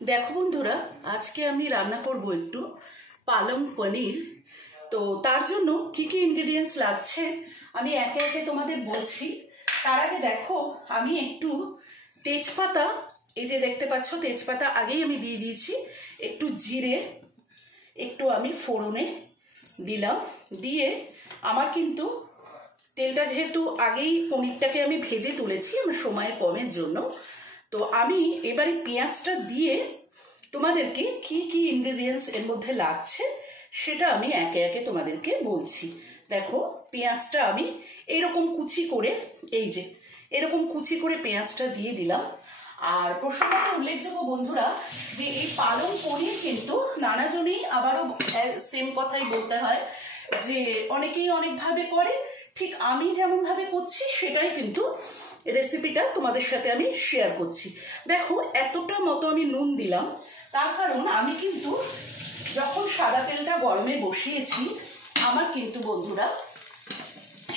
দেখো বন্ধুরা, আজকে আমি রান্না করব একটু পালং পনির। তো তার জন্য কি কি ইনগ্রেডিয়েন্টস লাগছে আমি একে একে তোমাদের বলছি। তার আগে দেখো, আমি একটু তেজপাতা, এই যে দেখতে পাচ্ছ তেজপাতা আগেই আমি দিয়ে দিয়েছি। একটু জিরে একটু আমি ফোড়নে দিলাম। দিয়ে আমার কিন্তু তেলটা যেহেতু আগেই পনিরটাকে আমি ভেজে তুলেছি আমার সময় কমের জন্য, তো আমি এবারে পেঁয়াজটা দিয়ে তোমাদেরকে কি কি ইনগ্রেডিয়েন্টস এর মধ্যে লাগছে সেটা আমি একে একে তোমাদেরকে বলছি। দেখো, পেঁয়াজটা আমি এইরকম কুচি করে, এই যে এরকম কুচি করে পেঁয়াজটা দিয়ে দিলাম। আর প্রসঙ্গত উল্লেখযোগ্য বন্ধুরা, যে এই পালং পনির কিন্তু নানাজনেই আবারও সেম কথাই বলতে হয় যে অনেকেই অনেকভাবে করে, ঠিক আমি যেমনভাবে করছি সেটাই কিন্তু রেসিপিটা তোমাদের সাথে আমি শেয়ার করছি। দেখো, এতটা মতো আমি নুন দিলাম, তার কারণ আমি কিন্তু যখন সাদা তেলটা গরমে বসিয়েছি, আমার কিন্তু বন্ধুরা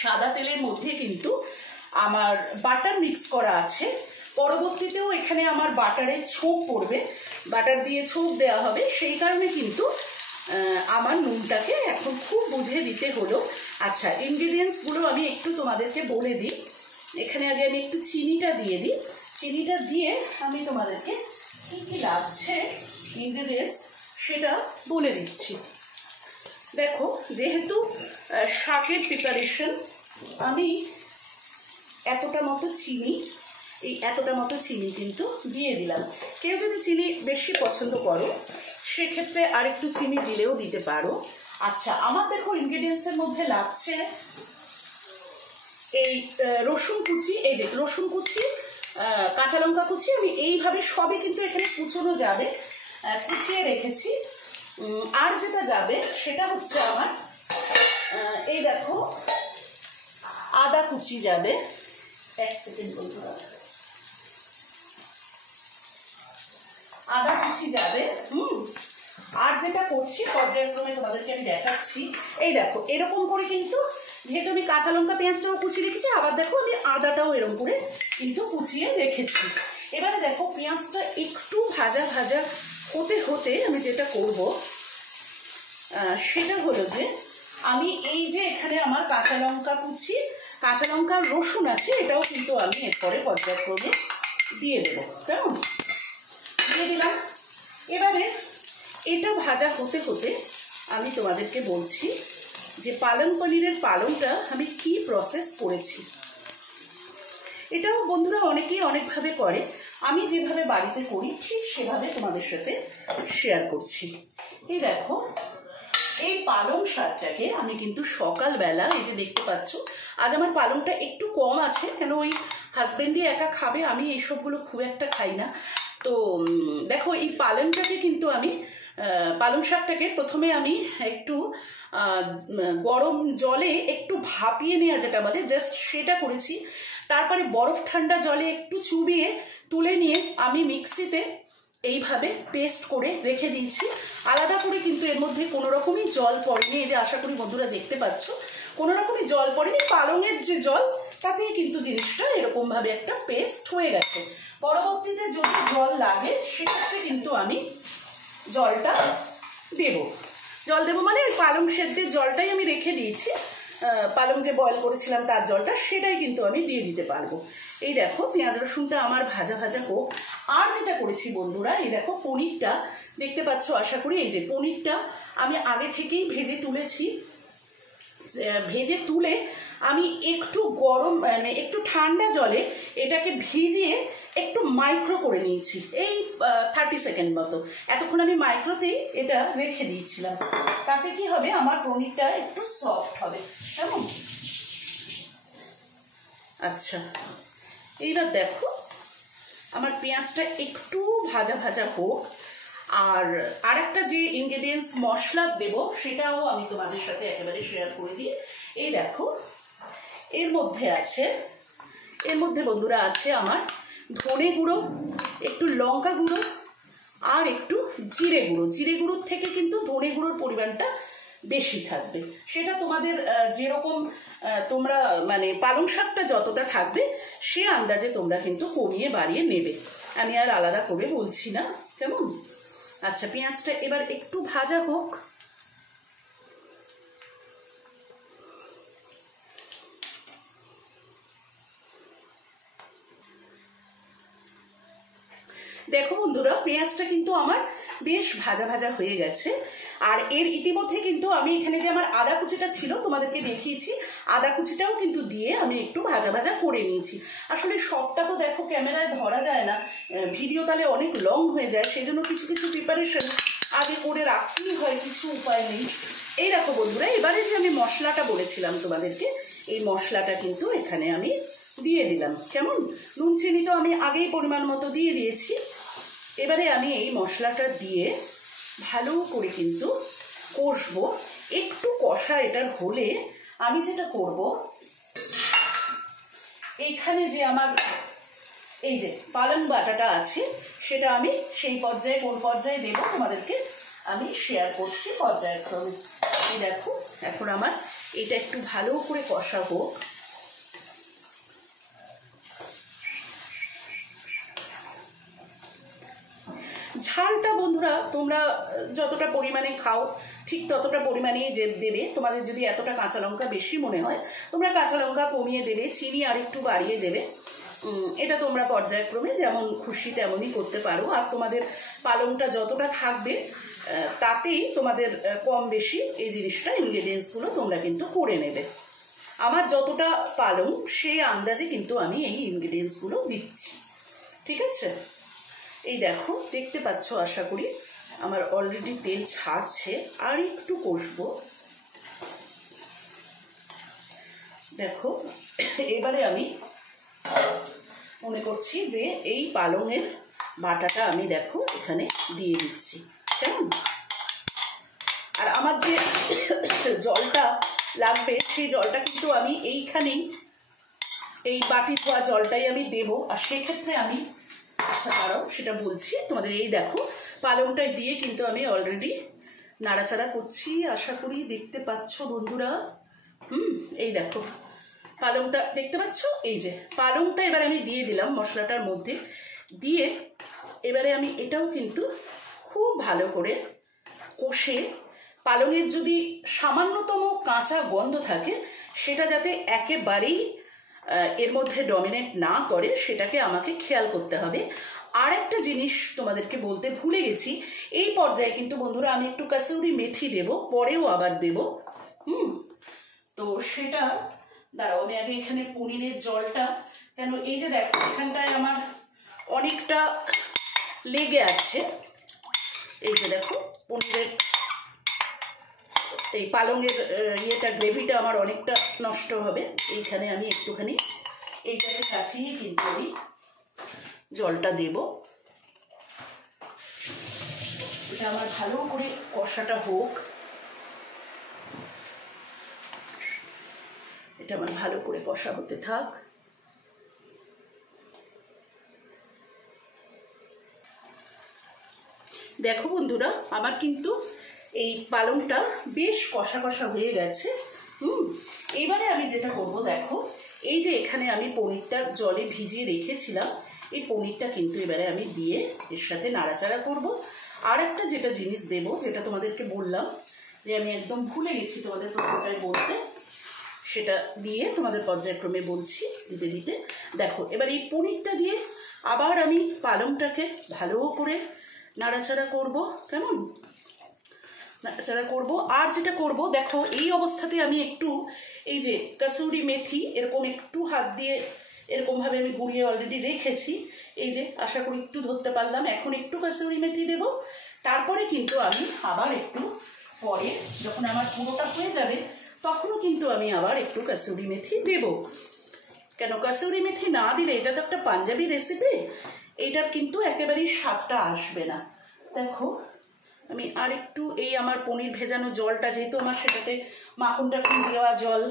সাদা তেলের মধ্যে কিন্তু আমার বাটার মিক্স করা আছে। পরবর্তীতেও এখানে আমার বাটারের ছোপ পড়বে, বাটার দিয়ে ছোপ দেওয়া হবে, সেই কারণে কিন্তু আমার নুনটাকে এখন খুব বুঝে দিতে হলো। আচ্ছা, ইনগ্রেডিয়েন্টসগুলো আমি একটু তোমাদেরকে বলে দিই। এখানে আগে আমি একটু চিনিটা দিয়ে দিই। চিনিটা দিয়ে আমি তোমাদেরকে কী কী লাগছে ইনগ্রেডিয়েন্টস সেটা বলে দিচ্ছি। দেখো, যেহেতু শাকের প্রিপারেশন, আমি এতটা মতো চিনি কিন্তু দিয়ে দিলাম। কেউ যদি চিনি বেশি পছন্দ করো সেক্ষেত্রে আর একটু চিনি দিলেও দিতে পারো। আচ্ছা, আমার দেখো ইনগ্রেডিয়েন্টসের মধ্যে লাগছে এই রসুন কুচি, এই যে রসুন কুচি, কাঁচা লঙ্কা কুচি, আমি এইভাবে সবই কিন্তু এখানে কুচোনো যাবে, কুচিয়ে রেখেছি। আর যেটা যাবে সেটা হচ্ছে আমার এই দেখো আদা কুচি যাবে। এক সেকেন্ড বন্ধুরা, আদা কুচি যাবে। আর যেটা করছি পর্যায়ক্রমে তোমাদেরকে আমি দেখাচ্ছি। এই দেখো, এরকম করে কিন্তু যেহেতু আমি কাঁচা লঙ্কা পেঁয়াজটাও কুচিয়ে রেখেছি, আবার দেখো আমি আদাটাও এরকম করে কিন্তু কুচিয়ে রেখেছি। এবারে দেখো, পেঁয়াজটা একটু ভাজা ভাজা হতে হতে আমি যেটা করব সেটা হলো যে আমি এই যে এখানে আমার কাঁচা লঙ্কা কুচি, কাঁচা লঙ্কা রসুন আছে, এটাও কিন্তু আমি এরপরে পর্যায়ক্রমে দিয়ে দেবো। কেমন দিয়ে দিলাম। এবারে এটা ভাজা হতে হতে আমি তোমাদেরকে বলছি যে পালং পনিরের পালংটা আমি কি প্রসেস করেছি। এটাও বন্ধুরা অনেকেই অনেকভাবে করে, আমি যেভাবে বাড়িতে করি ঠিক সেভাবে তোমাদের সাথে শেয়ার করছি। এই দেখো, এই পালং শাকটাকে আমি কিন্তু সকালবেলা, এই যে দেখতে পাচ্ছ, আজ আমার পালংটা একটু কম আছে, কেন ওই হাজব্যান্ডই একা খাবে, আমি এইসবগুলো খুব একটা খাই না। তো দেখো, এই পালংটাকে কিন্তু আমি পালং শাকটাকে প্রথমে আমি একটু গরম জলে একটু ভাপিয়ে নেওয়া যেটা বলে, জাস্ট সেটা করেছি। তারপরে বরফ ঠান্ডা জলে একটু চুবিয়ে তুলে নিয়ে আমি মিক্সিতে এইভাবে পেস্ট করে রেখে দিয়েছি। আলাদা করে কিন্তু এর মধ্যে কোনো রকমই জল পড়েনি। এই যে আশা করি বন্ধুরা দেখতে পাচ্ছ, কোনো রকমই জল পড়েনি। পালংয়ের যে জল, তাতেই কিন্তু জিনিসটা এরকমভাবে একটা পেস্ট হয়ে গেছে। পরবর্তীতে যদি জল লাগে সেক্ষেত্রে কিন্তু আমি জলটা দেব। জল দেবো মানে ওই পালং সেদ্ধের জলটাই আমি রেখে দিয়েছি, পালং যে বয়েল করেছিলাম তার জলটা, সেটাই কিন্তু আমি দিয়ে দিতে পারবো। এই দেখো, পেঁয়াজ রসুনটা আমার ভাজা ভাজা হোক। আর যেটা করেছি বন্ধুরা, এই দেখো পনিরটা দেখতে পাচ্ছ আশা করি, এই যে পনিরটা আমি আগে থেকেই ভেজে তুলেছি। ভেজে তুলে আমি একটু গরম মানে একটু ঠান্ডা জলে এটাকে ভিজিয়ে একটু মাইক্রো করে নিয়েছি, এই 30 সেকেন্ড মতো। এতক্ষণ আমি মাইক্রোতেই এটা রেখে দিয়েছিলাম। তাতে কি হবে, আমার পনিরটা একটু সফট হবে। কেমন? আচ্ছা, এইবার দেখো, আমার পেঁয়াজটা একটু ভাজা ভাজা হোক। আর একটা যে ইনগ্রেডিয়েন্টস মশলা দেব সেটাও আমি তোমাদের সাথে একেবারে শেয়ার করে দিই। এই দেখো, এর মধ্যে বন্ধুরা আছে আমার ধনে গুঁড়ো, একটু লঙ্কা গুঁড়ো, আর একটু জিরে গুঁড়ো। জিরে গুঁড়োর থেকে কিন্তু ধনে গুঁড়োর পরিমাণটা বেশি থাকবে। সেটা তোমাদের যেরকম তোমরা মানে পালং শাকটা যতটা থাকবে সে আন্দাজে তোমরা কিন্তু কমিয়ে বাড়িয়ে নেবে। আমি আর আলাদা করে বলছি না, কেমন? আচ্ছা, পেঁয়াজটা এবার একটু ভাজা হোক। দেখো বন্ধুরা, পেঁয়াজটা কিন্তু আমার বেশ ভাজা ভাজা হয়ে গেছে। আর এর ইতিমধ্যে কিন্তু আমি এখানে যে আমার আদা কুচিটা ছিল তোমাদেরকে দেখিয়েছি, আদা কুচিটাও কিন্তু দিয়ে আমি একটু ভাজা ভাজা করে নিয়েছি। আসলে সবটা তো দেখো ক্যামেরায় ধরা যায় না, ভিডিও তাহলে অনেক লং হয়ে যায়, সেই জন্য কিছু কিছু প্রিপারেশন আগে করে রাখতেই হয়, কিছু উপায় নেই। এই দেখো বন্ধুরা, এবারে যে আমি মশলাটা বলেছিলাম তোমাদেরকে, এই মশলাটা কিন্তু এখানে আমি দিয়ে দিলাম। কেমন? নুন চিনি তো আমি আগেই পরিমাণ মতো দিয়ে দিয়েছি। এবারে আমি এই মশলাটা দিয়ে ভালো করে কিন্তু কষবো। একটু কষা এটার হলে আমি যেটা করব, এইখানে যে আমার এই যে পালং বাটাটা আছে সেটা আমি সেই পর্যায়ে, কোন পর্যায়ে দেবো তোমাদেরকে আমি শেয়ার করছি পর্যায়ক্রমে। এই দেখো, এখন আমার এটা একটু ভালো করে কষা হোক। ঝালটা বন্ধুরা তোমরা যতটা পরিমাণে খাও ঠিক ততটা পরিমাণেই দেবে। তোমাদের যদি এতটা কাঁচা লঙ্কা বেশি মনে হয় তোমরা কাঁচা লঙ্কা কমিয়ে দেবে, চিনি আর একটু বাড়িয়ে দেবে। এটা তোমরা পর্যায়ক্রমে যেমন খুশি তেমনই করতে পারো। আর তোমাদের পালংটা যতটা থাকবে তাতেই তোমাদের কম বেশি এই জিনিসটা, ইনগ্রেডিয়েন্টসগুলো তোমরা কিন্তু করে নেবে। আমার যতটা পালং সেই আন্দাজে কিন্তু আমি এই ইনগ্রেডিয়েন্টসগুলো দিচ্ছি, ঠিক আছে? এই দেখো, দেখতে পাচ্ছ আশা করি আমার অলরেডি তেল ছাড়ছে। আর একটু কষবো। দেখো, এবারে আমি মনে করছি যে এই পালংয়ের বাটাটা আমি দেখো এখানে দিয়ে দিচ্ছি, কেমন? আর আমার যে জলটা লাগবে সেই জলটা কিন্তু আমি এইখানেই, এই বাটি ধোয়া জলটাই আমি দেবো। আর সেক্ষেত্রে আমি, আচ্ছা দাঁড়াও সেটা বলছি তোমাদের। এই দেখো, পালংটা দিয়ে কিন্তু আমি অলরেডি নাড়াচাড়া করছি, আশা করি দেখতে পাচ্ছ বন্ধুরা। এই দেখো পালংটা দেখতে পাচ্ছ। এই যে পালংটা এবার আমি দিয়ে দিলাম মশলাটার মধ্যে দিয়ে। এবারে আমি এটাও কিন্তু খুব ভালো করে কষে, পালংয়ের যদি সামান্যতম কাঁচা গন্ধ থাকে সেটা যাতে একেবারেই এর মধ্যে ডমিনেট না করে সেটাকে আমাকে খেয়াল করতে হবে। আর একটা জিনিস তোমাদেরকে বলতে ভুলে গেছি, এই পর্যায়ে কিন্তু বন্ধুরা আমি একটু কাসুরি মেথি দেব, পরেও আবার দেব। তো সেটা দাঁড়াও, আমি আগে এখানে পনিরের জলটা, কেন এই যে দেখো এখানটায় আমার অনেকটা লেগে আছে। এই যে দেখো পনিরের এই পালংয়ের ইয়েটা, গ্রেভিটা আমার অনেকটা নষ্ট হবে। এইখানে আমি একটুখানি এইটাকে কাছিয়ে কিন্তু আমি জলটা দেব। এটা আমার ভালো করে কষাটা হোক, এটা আমার ভালো করে কষা হতে থাক। দেখো বন্ধুরা, আমার কিন্তু এই পালংটা বেশ কষা কষা হয়ে গেছে। এইবারে আমি যেটা করব, দেখো এই যে এখানে আমি পনিরটা জলে ভিজিয়ে রেখেছিলাম, এই পনিরটা কিন্তু এবারে আমি দিয়ে এর সাথে নাড়াচাড়া করব। আর একটা যেটা জিনিস দেব, যেটা তোমাদেরকে বললাম যে আমি একদম ভুলে গেছি তোমাদের প্রথমটায় বলতে, সেটা দিয়ে তোমাদের পর্যায়ক্রমে বলছি দিতে দিতে। দেখো এবার এই পনিরটা দিয়ে আবার আমি পালংটাকে ভালো করে নাড়াচাড়া করব, কেমন? নাড়াচাড়া করব। আর যেটা করব, দেখো এই অবস্থাতে আমি একটু এই যে কাসুরি মেথি এরকম একটু হাত দিয়ে এরকমভাবে আমি গুঁড়িয়ে অলরেডি রেখেছি। এই যে আশা করি একটু ধরতে পারলাম। এখন একটু কাসুরি মেথি দেব, তারপরে কিন্তু আমি আবার একটু পরে যখন আমার পুরোটা হয়ে যাবে তখনও কিন্তু আমি আবার একটু কাসুরি মেথি দেব। কেন কাসুরি মেথি না দিলে, এটা তো একটা পাঞ্জাবি রেসিপি, এইটার কিন্তু একেবারেই স্বাদটা আসবে না। দেখো আমি আর একটু এই আমার পনির ভেজানো জলটা, যেহেতু আমার সেটাতে মাখন টাখন দেওয়া জল,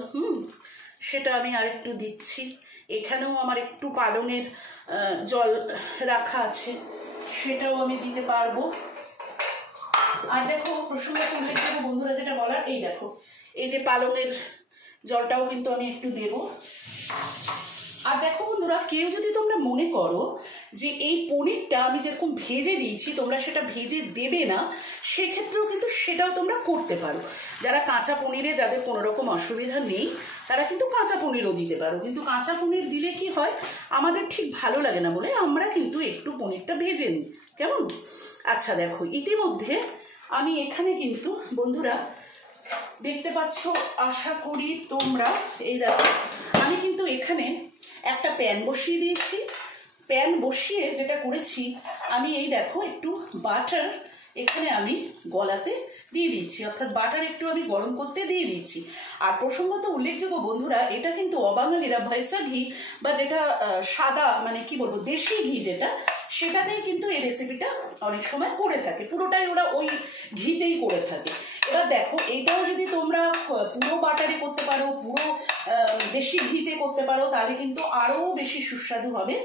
সেটা আমি আর একটু দিচ্ছি। এখানেও আমার একটু পালংয়ের জল রাখা আছে, সেটাও আমি দিতে পারবো। আর দেখো প্রসঙ্গত উল্লেখযোগ্য বন্ধুরা যেটা বলার, এই দেখো এই যে পালংয়ের জলটাও কিন্তু আমি একটু দেব। আর দেখো বন্ধুরা, কেউ যদি তোমরা মনে করো যে এই পনিরটা আমি যেরকম ভেজে দিয়েছি তোমরা সেটা ভেজে দেবে না, সেক্ষেত্রেও কিন্তু সেটাও তোমরা করতে পারো। যারা কাঁচা পনিরে যাদের কোনো রকম অসুবিধা নেই তারা কিন্তু কাঁচা পনিরও দিতে পারো, কিন্তু কাঁচা পনির দিলে কি হয় আমাদের ঠিক ভালো লাগে না বলে আমরা কিন্তু একটু পনিরটা ভেজে নিই, কেমন? আচ্ছা দেখো, ইতিমধ্যে আমি এখানে কিন্তু বন্ধুরা দেখতে পাচ্ছ, আশা করি তোমরা, এই দেখো আমি কিন্তু এখানে একটা প্যান বসিয়ে দিয়েছি। প্যান বসিয়ে যেটা করেছি আমি, এই দেখো একটু বাটার এখানে আমি গলাতে দিয়ে দিচ্ছি, অর্থাৎ বাটার একটু আমি গরম করতে দিয়ে দিচ্ছি। আর প্রসঙ্গত উল্লেখযোগ্য বন্ধুরা, এটা কিন্তু অবাঙালিরা ভয়সা ঘি বা যেটা সাদা মানে কি বলবো দেশি ঘি যেটা, সেটাতেই কিন্তু এই রেসিপিটা অনেক সময় করে থাকে, পুরোটাই ওরা ওই ঘিতেই করে থাকে। এবার দেখো, এইটাও যদি তোমরা পুরো বাটারে করতে পারো, পুরো দেশি ঘিতে করতে পারো, তাহলে কিন্তু আরও বেশি সুস্বাদু হবে,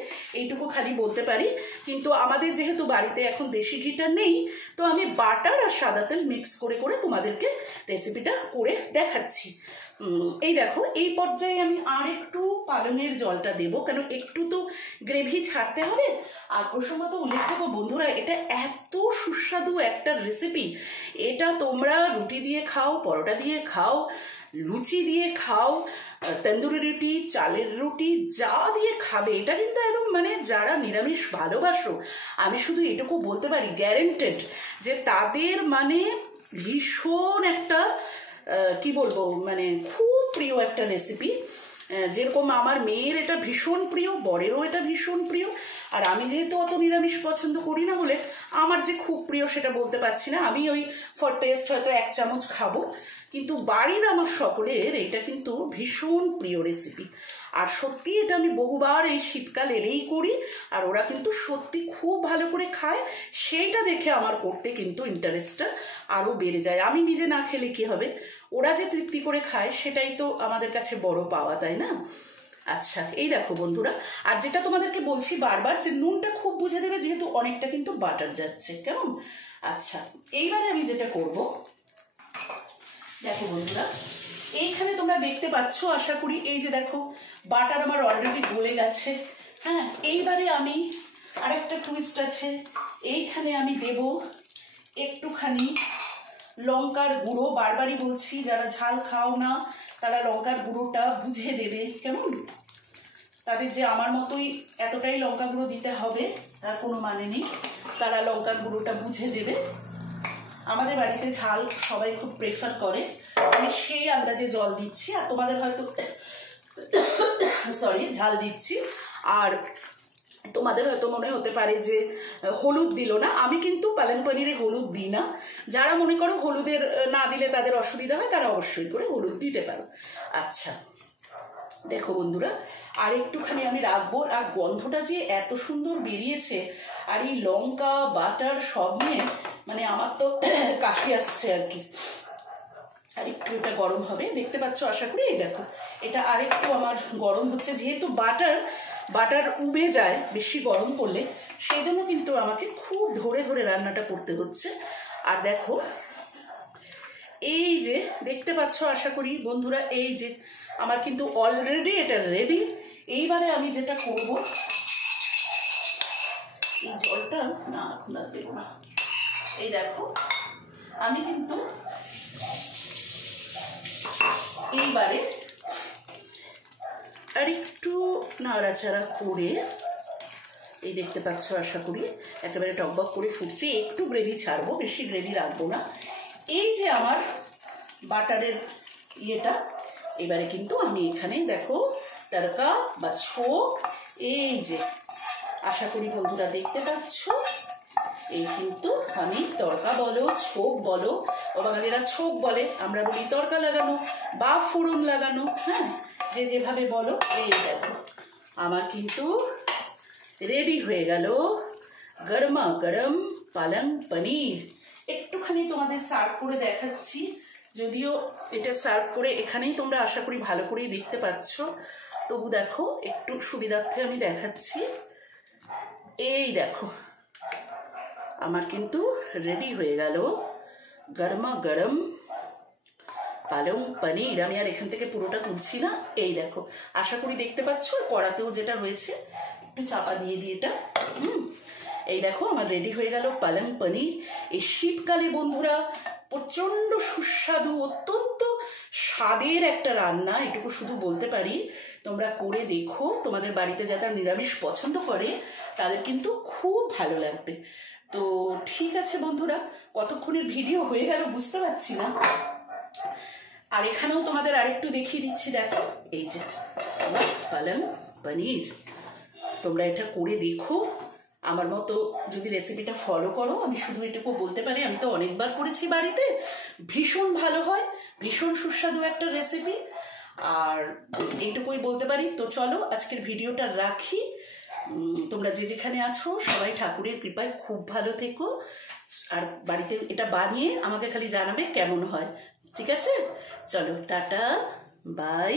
এইটুকু খালি বলতে পারি। কিন্তু আমাদের যেহেতু বাড়িতে এখন দেশি ঘিটা নেই, তো আমি বাটার আর সাদা তেল মিক্স করে করে তোমাদেরকে রেসিপিটা করে দেখাচ্ছি। এই দেখো, এই পর্যায়ে আমি আর একটু পালঙের জলটা দেবো, কেন একটু তো গ্রেভি ছাড়তে হবে। আর প্রসঙ্গত উল্লেখযোগ্য বন্ধুরা, এটা এত সুস্বাদু একটা রেসিপি, এটা তোমরা রুটি দিয়ে খাও, পরোটা দিয়ে খাও, লুচি দিয়ে খাও, তন্দুরি রুটি, চালের রুটি, যা দিয়ে খাবে, এটা কিন্তু একদম মানে যারা নিরামিষ ভালোবাসো, আমি শুধু এটুকু বলতে পারি গ্যারেন্টেড যে তাদের মানে ভীষণ একটা কি বলবো মানে খুব প্রিয় একটা রেসিপি। যেরকম আমার মেয়ের এটা ভীষণ প্রিয়, বরেরও এটা ভীষণ প্রিয়। আর আমি যেহেতু অত নিরামিষ পছন্দ করি না বলে আমার যে খুব প্রিয় সেটা বলতে পারছি না, আমি ওই ফর টেস্ট হয়তো 1 চামচ খাবো, কিন্তু বাড়ির আমার সকলের এটা কিন্তু ভীষণ প্রিয় রেসিপি। আর সত্যি এটা আমি বহুবার এই শীতকাল এলেই করি, আর ওরা কিন্তু সত্যি খুব ভালো করে খায়, সেইটা দেখে আমার করতে কিন্তু ইন্টারেস্টটা আরও বেড়ে যায়। আমি নিজে না খেলে কি হবে, ওরা যে তৃপ্তি করে খায় সেটাই তো আমাদের কাছে বড় পাওয়া, তাই না? আচ্ছা, এই দেখো বন্ধুরা, আর যেটা তোমাদেরকে বলছি বারবার, যে নুনটা খুব বুঝে দেবে, যেহেতু অনেকটা কিন্তু বাটার যাচ্ছে, কেমন? আচ্ছা, এইবারে আমি যেটা করব, দেখো বন্ধুরা, এইখানে তোমরা দেখতে পাচ্ছ আশা করি, এই যে দেখো বাটার আমার অলরেডি গলে গেছে। হ্যাঁ, এইবারে আমি আরেকটা টুইস্ট আছে, এইখানে আমি দেব একটুখানি লঙ্কার গুঁড়ো। বারবারই বলছি, যারা ঝাল খাও না তারা লঙ্কার গুঁড়োটা বুঝে দেবে, কেমন? তাদের যে আমার মতোই এতটাই লঙ্কা গুঁড়ো দিতে হবে তার কোনো মানে নেই, তারা লঙ্কার গুঁড়োটা বুঝে দেবে। আমাদের বাড়িতে ঝাল সবাই খুব প্রেফার করে, আমি সেই আন্দাজে জল দিচ্ছি, আর তোমাদের হয়তো ঝাল দিচ্ছি। আর তোমাদের হয়তো মনে হতে পারে যে হলুদ দিল না, আমি কিন্তু পালং পনিরে হলুদ দিই না। যারা মনে করো হলুদের না দিলে তাদের অসুবিধা হয়, তারা অবশ্যই করে হলুদ দিতে পারো। আচ্ছা দেখো বন্ধুরা, আর একটুখানি আমি রাখবো। আর গন্ধটা যে এত সুন্দর বেরিয়েছে, আর এই লঙ্কা বাটার সব নিয়ে মানে আমার তো কাশি আসছে আর কি। আর একটু এটা গরম হবে, দেখতে পাচ্ছ আশা করি। এই দেখো, এটা আরেকটু আমার গরম হচ্ছে, যেহেতু বাটার উবে যায় বেশি গরম করলে, সেই জন্য কিন্তু আমাকে খুব ধরে ধরে রান্নাটা করতে হচ্ছে। আর দেখো, এই যে দেখতে পাচ্ছ আশা করি বন্ধুরা, এই যে আমার কিন্তু অলরেডি এটা রেডি। এইবারে আমি যেটা করব, এই জলটা না এখন আর দেব না। এই দেখো, আমি কিন্তু এইবারে আর একটু নাড়াচাড়া করে, এই দেখতে পাচ্ছ আশা করি একেবারে টকবক করে ফুটছে, একটু গ্রেভি ছাড়বো, বেশি গ্রেভি রাখবো না। এই যে আমার বাটারের ইয়েটা, এবারে কিন্তু আমি এখানে দেখো তড়কা বা ছোক, এই যে আশা করি বন্ধুরা দেখতে পাচ্ছ, এই কিন্তু আমি তড়কা বলো ছোক বলো, বাঙালিরা ছোক বলে, আমরা বলি তড়কা লাগানো বা ফোড়ন লাগানো, হ্যাঁ যে যেভাবে বলো। এই দেখো আমার কিন্তু রেডি হয়ে গেল গরমা গরম পালং পনির। একটুখানি তোমাদের সার্ভ করে দেখাচ্ছি, যদিও এটা সার্ভ করে এখানেই তোমরা আশা করি ভালো করেই দেখতে পাচ্ছ, তবু দেখো একটু সুবিধার্থে আমি দেখাচ্ছি। এই দেখো আমার কিন্তু রেডি হয়ে গেল গরমা গরম পালং পনির। আমি আর এখান থেকে পুরোটা তুলছি না, এই দেখো আশা করি দেখতে পাচ্ছ। কড়াতেও যেটা রয়েছে একটু চাপা দিয়ে দিই এটা, এই দেখো আমার রেডি হয়ে গেল পালং পনির। এই শীতকালে বন্ধুরা প্রচণ্ড সুস্বাদু, অত্যন্ত স্বাদের একটা রান্না, এটুকু শুধু বলতে পারি। তোমরা করে দেখো, তোমাদের বাড়িতে যারা নিরামিষ পছন্দ করে তাদের কিন্তু খুব ভালো লাগবে। তো ঠিক আছে বন্ধুরা, কতক্ষণের ভিডিও হয়ে গেল বুঝতে পারছি না। আর এখানেও তোমাদের আরেকটু দেখিয়ে দিচ্ছি, দেখো এই যে আমার পালং পনির। তোমরা এটা করে দেখো, আমার মতো যদি রেসিপিটা ফলো করো। আমি শুধু এটুকু বলতে পারি, আমি তো অনেকবার করেছি বাড়িতে, ভীষণ ভালো হয়, ভীষণ সুস্বাদু একটা রেসিপি। আর এইটুকুই বলতে পারি। তো চলো আজকের ভিডিওটা রাখি। তোমরা যে যেখানে আছো সবাই ঠাকুরের কৃপায় খুব ভালো থেকো। আর বাড়িতে এটা বানিয়ে আমাকে খালি জানাবে কেমন হয়, ঠিক আছে? চলো টাটা, বাই।